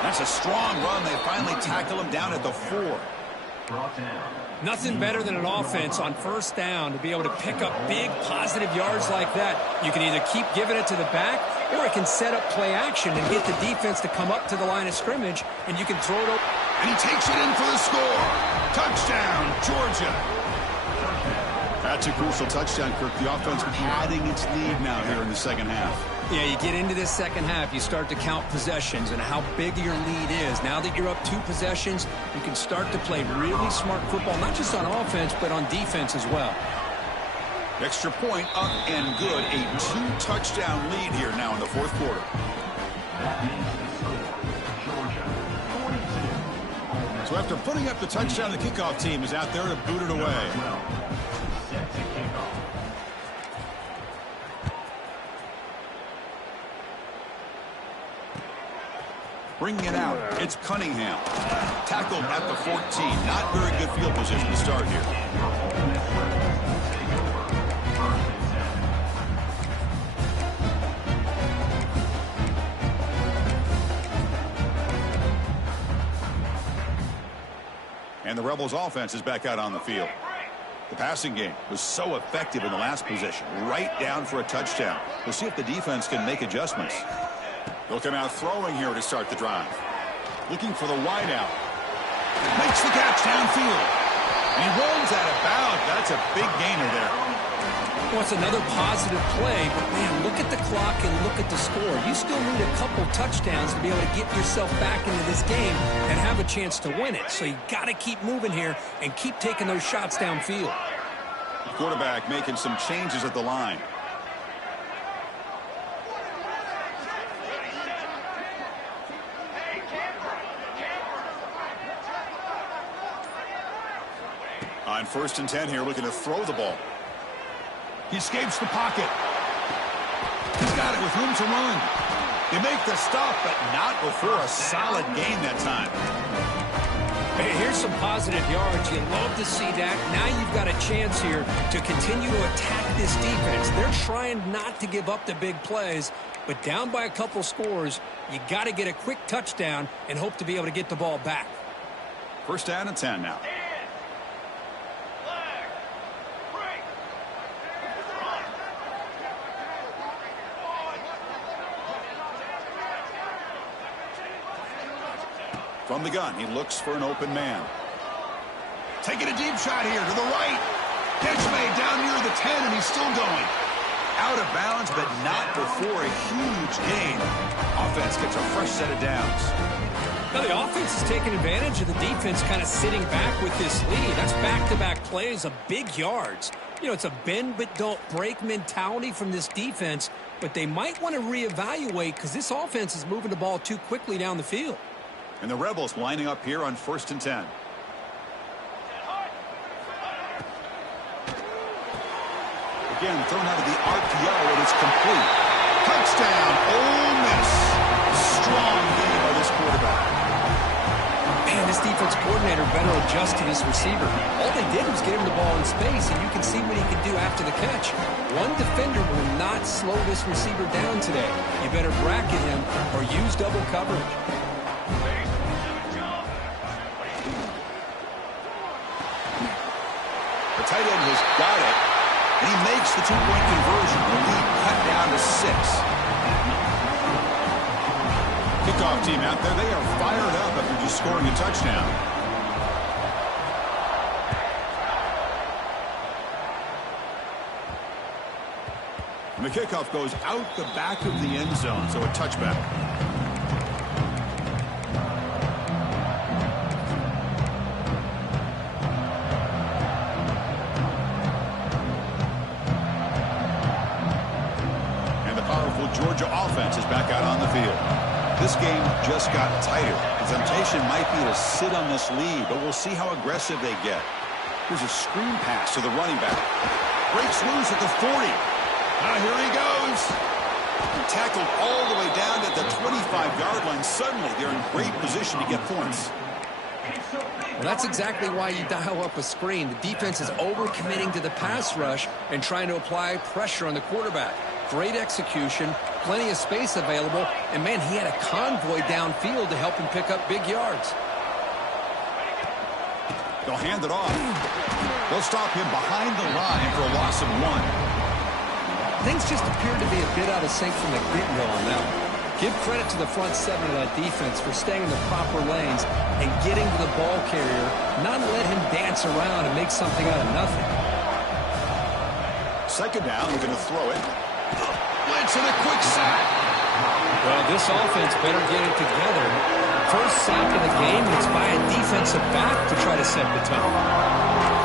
That's a strong run. They finally tackle him down at the 4. Nothing better than an offense on first down to be able to pick up big positive yards like that. You can either keep giving it to the back, or it can set up play action and get the defense to come up to the line of scrimmage, and you can throw it over. And he takes it in for the score. Touchdown, Georgia. That's a crucial touchdown, Kirk. The offense padding its lead now here in the second half. Yeah, you get into this second half, you start to count possessions and how big your lead is. Now that you're up 2 possessions, you can start to play really smart football, not just on offense, but on defense as well. Extra point up and good. A 2-touchdown lead here now in the fourth quarter. So after putting up the touchdown, the kickoff team is out there to boot it away. Bringing it out, it's Cunningham. Tackled at the 14. Not very good field position to start here. And the Rebels offense is back out on the field. The passing game was so effective in the last possession, right down for a touchdown. We'll see if the defense can make adjustments. They'll come out throwing here to start the drive. Looking for the wideout. Makes the catch downfield. And he rolls out of bounds. That's a big gainer there. Well, it's another positive play, but man, look at the clock and look at the score. You still need a couple touchdowns to be able to get yourself back into this game and have a chance to win it. So you got to keep moving here and keep taking those shots downfield. The quarterback making some changes at the line. On 1st and 10 here, looking to throw the ball. He escapes the pocket. He's got it with room to run. They make the stop, but not before a solid gain that time. Hey, here's some positive yards. You love to see that. Now you've got a chance here to continue to attack this defense. They're trying not to give up the big plays, but down by a couple scores, you got to get a quick touchdown and hope to be able to get the ball back. 1st down and 10 now. From the gun, he looks for an open man. Taking a deep shot here to the right. Catch made down near the 10, and he's still going. Out of bounds, but not before a huge gain. Offense gets a fresh set of downs. Now the offense is taking advantage of the defense kind of sitting back with this lead. That's back-to-back plays of big yards. You know, it's a bend but don't break mentality from this defense, but they might want to reevaluate because this offense is moving the ball too quickly down the field. And the Rebels lining up here on 1st and 10. Again, thrown out of the RPO, and it's complete. Touchdown, Ole Miss. strong game by this quarterback. Man, this defense coordinator better adjust to this receiver. All they did was get him the ball in space, and you can see what he can do after the catch. One defender will not slow this receiver down today. You better bracket him or use double coverage. The tight end has got it, and he makes the two-point conversion. The lead cut down to 6. Kickoff team out there, they are fired up after just scoring a touchdown. And the kickoff goes out the back of the end zone, so a touchback. And the powerful Georgia offense is back out on the field. This game just got tighter. The temptation might be to sit on this lead, but we'll see how aggressive they get. Here's a screen pass to the running back. Breaks loose at the 40. Here he goes. Tackled all the way down at the 25-yard line. Suddenly, they're in great position to get points. Well, that's exactly why you dial up a screen. The defense is overcommitting to the pass rush and trying to apply pressure on the quarterback. Great execution, plenty of space available, and, man, he had a convoy downfield to help him pick up big yards. They'll hand it off. They'll stop him behind the line for a loss of 1. Things just appeared to be a bit out of sync from the get-go on that one. Give credit to the front seven of that defense for staying in the proper lanes and getting to the ball carrier, not let him dance around and make something out of nothing. Second down, we're going to throw it. Blitz and a quick sack. Well, this offense better get it together. First sack of the game, it's by a defensive back to try to set the tone.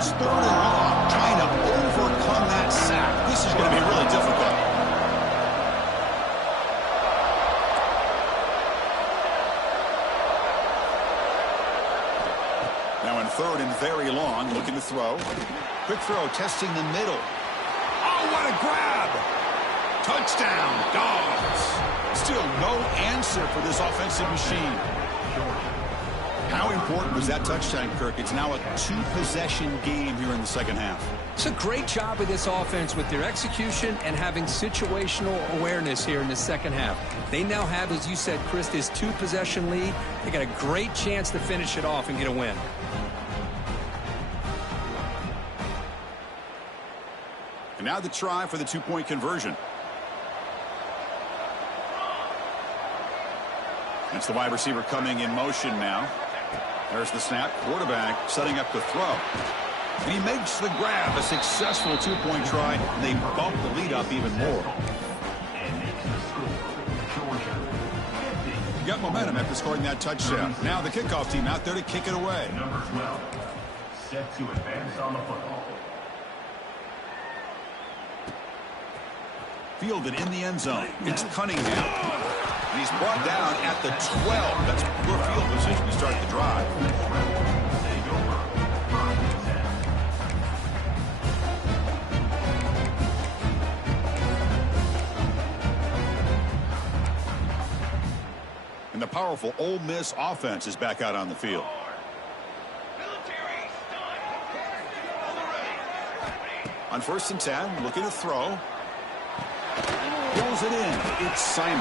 Third and long, trying to overcome that sack. This is going to be really difficult. Now in third and very long, looking to throw. Quick throw, testing the middle. Oh, what a grab! Touchdown, Dogs. Still no answer for this offensive machine. How important was that touchdown, Kirk? It's now a two-possession game here in the second half. It's a great job of this offense with their execution and having situational awareness here in the second half. They now have, as you said, Chris, this two-possession lead. They got a great chance to finish it off and get a win. And now the try for the two-point conversion. It's the wide receiver coming in motion now. There's the snap. Quarterback setting up the throw. And he makes the grab. A successful two-point try. And they bump the lead up even more. Got momentum after scoring that touchdown. Now the kickoff team out there to kick it away. Number 12, set to advance on the football. Fielded in the end zone. It's Cunningham. And he's brought down at the 12. That's poor field position to start the drive. And the powerful Ole Miss offense is back out on the field. On 1st and 10, looking to throw. Pulls it in. It's Simon.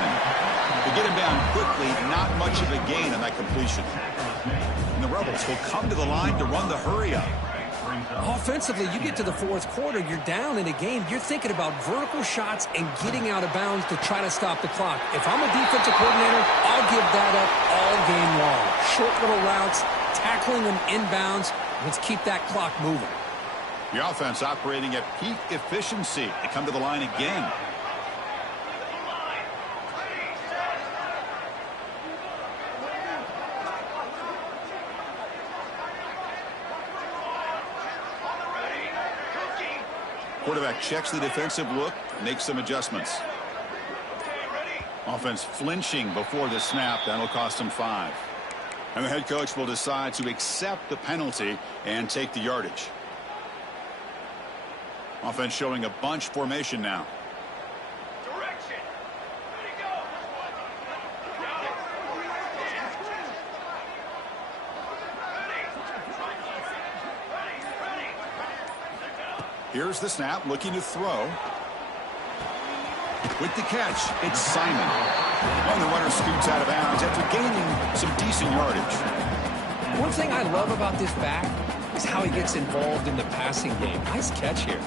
To get him down quickly, not much of a gain on that completion. And the Rebels will come to the line to run the hurry-up. Offensively, you get to the fourth quarter, you're down in a game, you're thinking about vertical shots and getting out of bounds to try to stop the clock. If I'm a defensive coordinator, I'll give that up all game long. Short little routes, tackling them inbounds. Let's keep that clock moving. The offense operating at peak efficiency. They come to the line again. Quarterback checks the defensive look, makes some adjustments. Offense flinching before the snap. That'll cost him 5. And the head coach will decide to accept the penalty and take the yardage. Offense showing a bunch formation now. Direction. Ready, go. Here's the snap, looking to throw. With the catch, it's Simon. And the runner scoots out of bounds after gaining some decent yardage. One thing I love about this back is how he gets involved in the passing game. Nice catch here.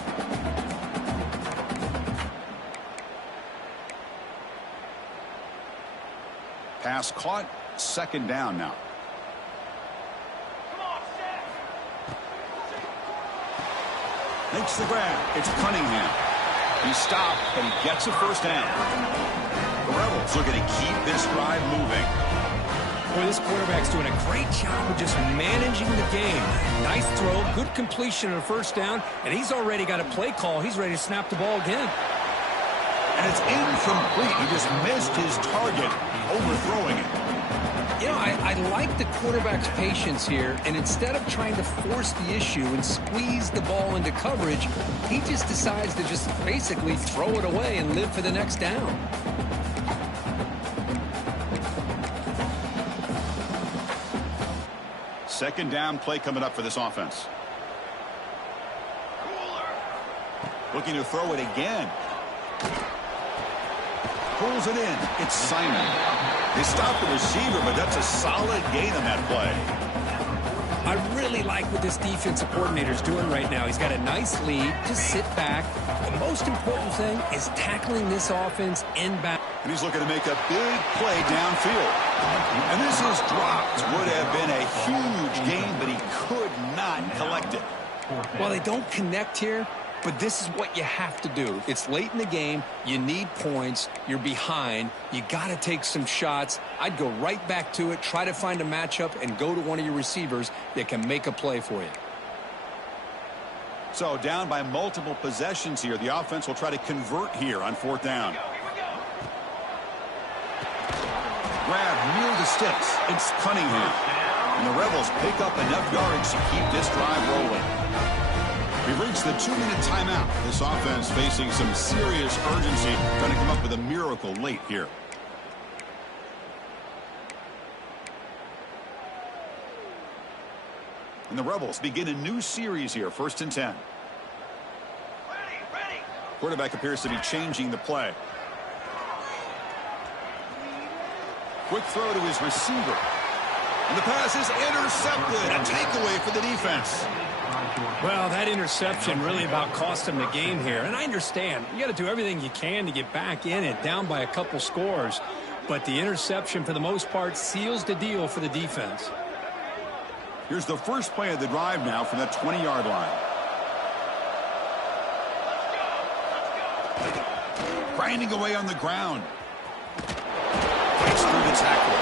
Pass caught, second down now. Makes the grab. It's Cunningham. He stopped, but he gets a first down. The Rebels looking to keep this drive moving. Boy, this quarterback's doing a great job of just managing the game. Nice throw, good completion on a first down, and he's already got a play call. He's ready to snap the ball again. And it's incomplete. He just missed his target, overthrowing it. You know, I like the quarterback's patience here, and instead of trying to force the issue and squeeze the ball into coverage, he just decides to just basically throw it away and live for the next down. Second down play coming up for this offense. Looking to throw it again. Pulls it in. It's Simon. They stopped the receiver, but that's a solid gain on that play. I really like what this defensive coordinator's doing right now. He's got a nice lead. Just sit back. The most important thing is tackling this offense inbound. And he's looking to make a big play downfield. And this is dropped. Would have been a huge gain, but he could not collect it. Well, they don't connect here, but this is what you have to do. It's late in the game. You need points. You're behind. You got to take some shots. I'd go right back to it, try to find a matchup, and go to one of your receivers that can make a play for you. So down by multiple possessions here. The offense will try to convert here on fourth down. Grab near the sticks. It's Cunningham. And the Rebels pick up enough yardage to keep this drive rolling. We've reached the 2-minute timeout. This offense facing some serious urgency, trying to come up with a miracle late here. And the Rebels begin a new series here, 1st and 10. Ready. Quarterback appears to be changing the play. Quick throw to his receiver. And the pass is intercepted. A takeaway for the defense. Well, that interception really about cost him the game here. And I understand. You got to do everything you can to get back in it, down by a couple scores. But the interception, for the most part, seals the deal for the defense. Here's the first play of the drive now from that 20-yard line. Grinding away on the ground. Gets through the tackle.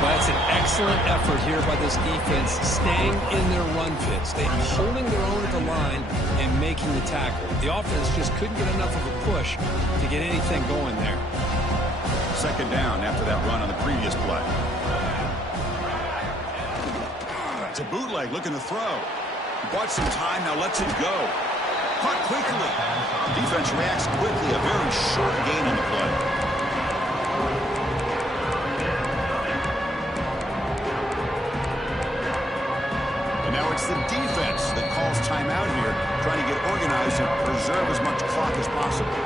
Well, that's an excellent effort here by this defense, staying in their run fits. They're holding their own at the line and making the tackle. The offense just couldn't get enough of a push to get anything going there. Second down after that run on the previous play. It's a bootleg looking to throw. Bought some time, now lets it go. Caught quickly. Defense reacts quickly. A very short gain on the play. It's the defense that calls timeout here, trying to get organized and preserve as much clock as possible.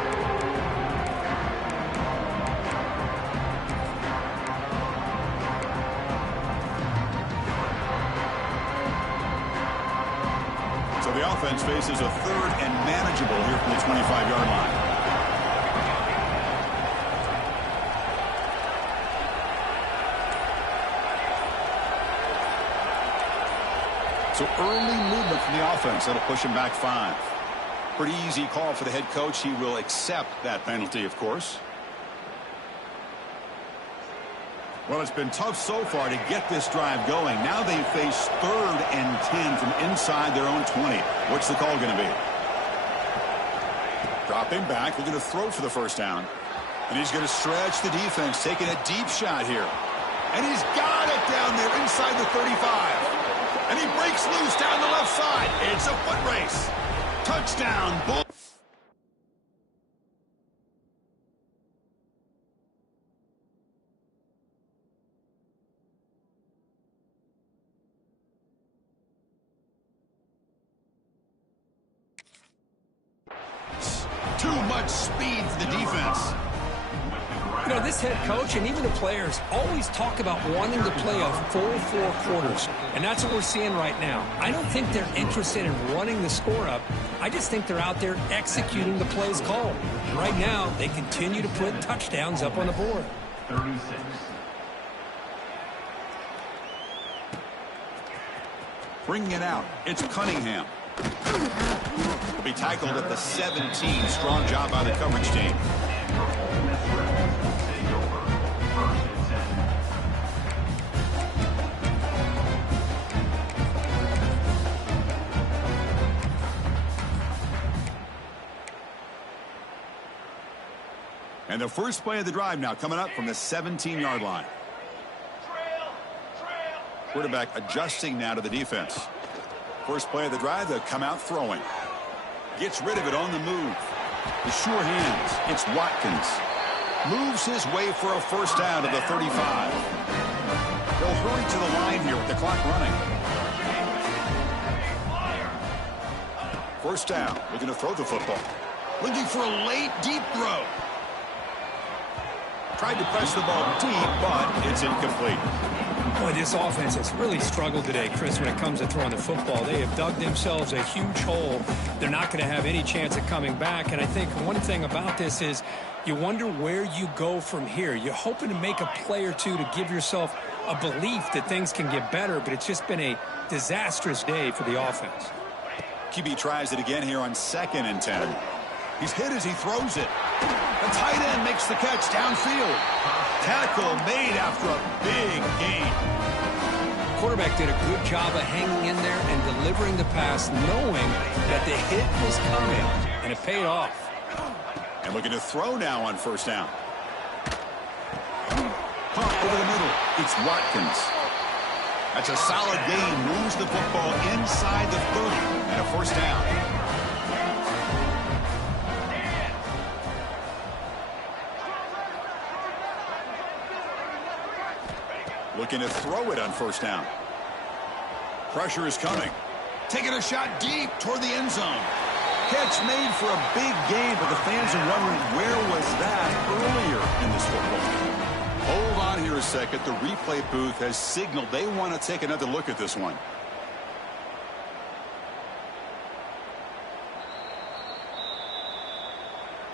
So the offense faces a third and manageable here from the 25-yard line. So early movement from the offense. That'll push him back 5. Pretty easy call for the head coach. He will accept that penalty, of course. Well, it's been tough so far to get this drive going. Now they face 3rd and 10 from inside their own 20. What's the call going to be? Dropping back. They're going to throw for the first down. And he's going to stretch the defense, taking a deep shot here. And he's got it down there inside the 35. And he breaks loose down the left side. It's a foot race. Touchdown, Bull. Too much speed for the defense. You know, this head coach and even the players always talk about wanting to play a full 4 quarters, and that's what we're seeing right now. I don't think they're interested in running the score up. I just think they're out there executing the plays called. Right now, they continue to put touchdowns up on the board. 36. Bringing it out, it's Cunningham. Will be tackled at the 17. Strong job by the coverage team. And the first play of the drive now coming up from the 17-yard line. Quarterback adjusting now to the defense. First play of the drive, they'll come out throwing. Gets rid of it on the move. The sure hands. It's Watkins. Moves his way for a first down to the 35. They'll hurry to the line here with the clock running. First down. Looking to throw the football. Looking for a late, deep throw. Tried to press the ball deep, but it's incomplete. Boy, this offense has really struggled today, Chris, when it comes to throwing the football. They have dug themselves a huge hole. They're not going to have any chance of coming back. And I think one thing about this is you wonder where you go from here. You're hoping to make a play or two to give yourself a belief that things can get better, but it's just been a disastrous day for the offense. QB tries it again here on 2nd and 10. He's hit as he throws it. The tight end makes the catch downfield. Tackle made after a big gain. Quarterback did a good job of hanging in there and delivering the pass, knowing that the hit was coming, and it paid off. And looking to throw now on first down. Pump over the middle. It's Watkins. That's a solid gain. Moves the football inside the 30 and a first down. Looking to throw it on first down. Pressure is coming. Taking a shot deep toward the end zone. Catch made for a big gain, but the fans are wondering where was that earlier in this football. Hold on here a second. The replay booth has signaled they want to take another look at this one.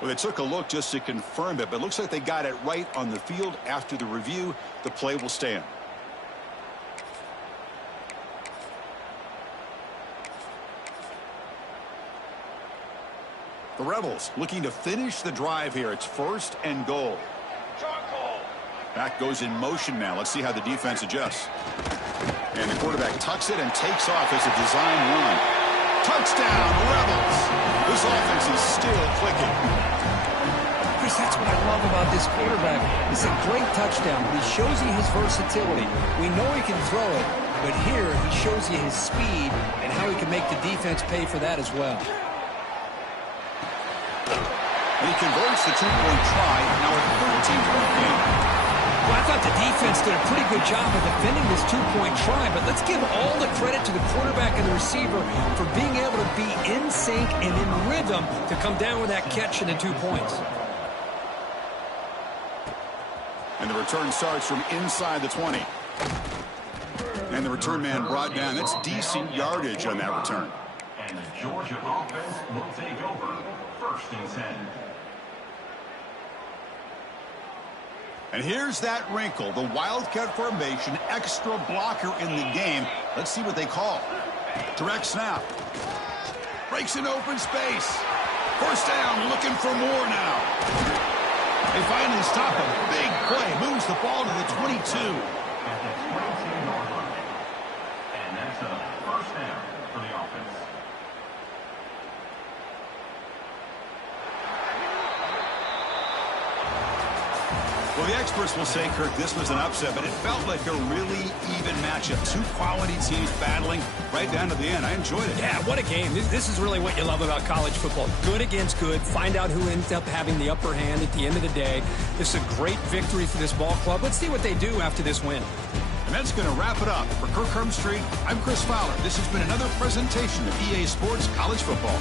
Well, they took a look just to confirm it, but it looks like they got it right on the field. After the review, the play will stand. The Rebels looking to finish the drive here. It's 1st and goal. Back goes in motion now. Let's see how the defense adjusts. And the quarterback tucks it and takes off as a design run. Touchdown, Rebels. This offense is still clicking. Chris, that's what I love about this quarterback. It's a great touchdown, but he shows you his versatility. We know he can throw it, but here he shows you his speed and how he can make the defense pay for that as well. And he converts the 2-point try, now a 13-point game. Well, I thought the defense did a pretty good job of defending this 2-point try, but let's give all the credit to the quarterback and the receiver for being able to be in sync and in rhythm to come down with that catch and the 2 points. And the return starts from inside the 20. And the return man brought down. That's decent yardage on that return. And the Georgia offense will take over 1st and 10. And here's that wrinkle, the Wildcat formation, extra blocker in the game. Let's see what they call. Direct snap. Breaks an open space. First down, looking for more now. They finally stop a big play. Moves the ball to the 22. At the 22-yard line. And that's a first down for the offense. Well, the experts will say, Kirk, this was an upset, but it felt like a really even matchup. Two quality teams battling right down to the end. I enjoyed it. Yeah, what a game. This is really what you love about college football. Good against good. Find out who ends up having the upper hand at the end of the day. This is a great victory for this ball club. Let's see what they do after this win. And that's going to wrap it up. For Kirk Herbstreit, I'm Chris Fowler. This has been another presentation of EA Sports College Football.